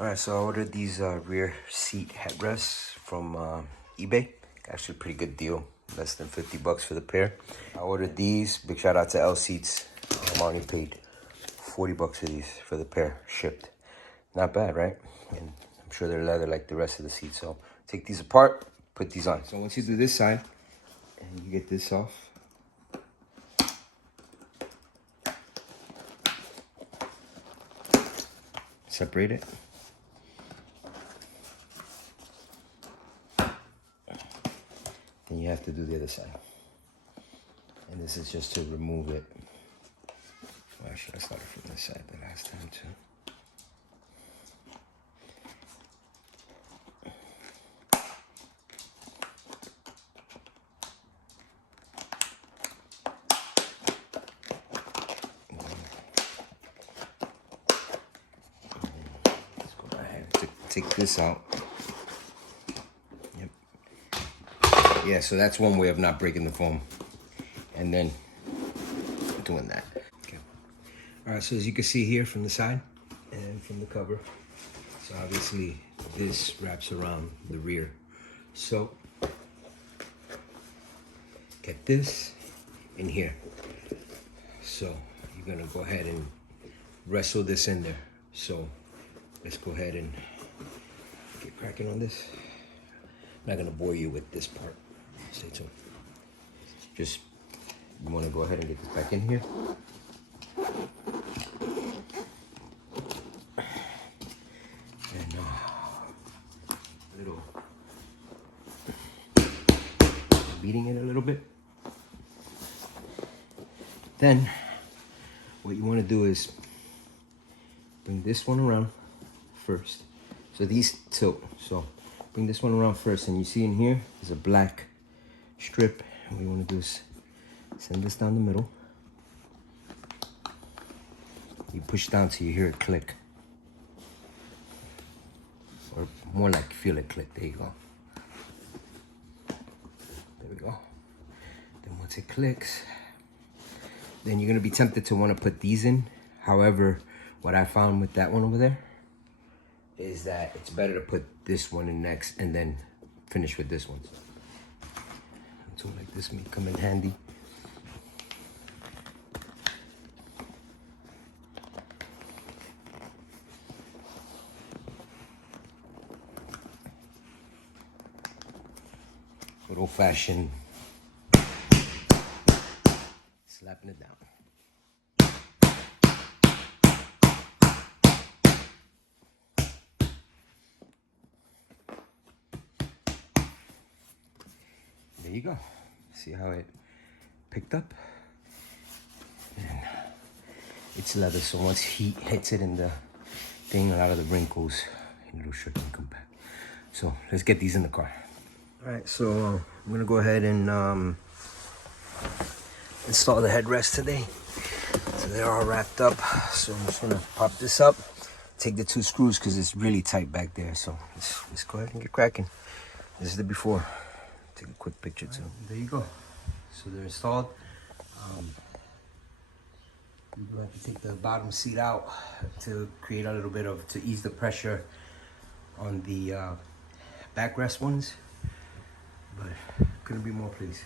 Alright, so I ordered these rear seat headrests from eBay. Actually, pretty good deal. Less than 50 bucks for the pair. I ordered these. Big shout out to L Seats. I only paid 40 bucks for these for the pair shipped. Not bad, right? And I'm sure they're leather like the rest of the seats. So take these apart, put these on. So once you do this side, and you get this off, separate it. Then you have to do the other side. And this is just to remove it. Well, actually, I started from this side the last time too. Let's go ahead and take this out. Yeah, so that's one way of not breaking the foam. And then doing that. Okay. All right, so as you can see here from the side and from the cover, so obviously this wraps around the rear. So get this in here. So you're gonna go ahead and wrestle this in there. So let's go ahead and get cracking on this. I'm not gonna bore you with this part. Stay tuned. Just, you want to go ahead and get this back in here. And little beating it a little bit. Then what you want to do is bring this one around first. So these tilt. So bring this one around first, and you see in here is a black strip. And what you want to do is send this down the middle. You push down till you hear it click. Or more like feel it click. There you go. There we go. Then once it clicks, then you're going to be tempted to want to put these in. However, what I found with that one over there is that it's better to put this one in next and then finish with this one. So like this may come in handy. Good old fashioned slapping it down. There you go. See how it picked up? And it's leather, so once heat hits it in the thing, a lot of the wrinkles and it'll shrink and come back. So let's get these in the car. All right, so I'm gonna go ahead and install the headrest today. So they're all wrapped up. So I'm just gonna pop this up, take the 2 screws because it's really tight back there. So let's go ahead and get cracking. This is the before. Take a quick picture too. There you go. So they're installed. You have to take the bottom seat out to create a little bit of, to ease the pressure on the backrest ones. But couldn't be more pleased.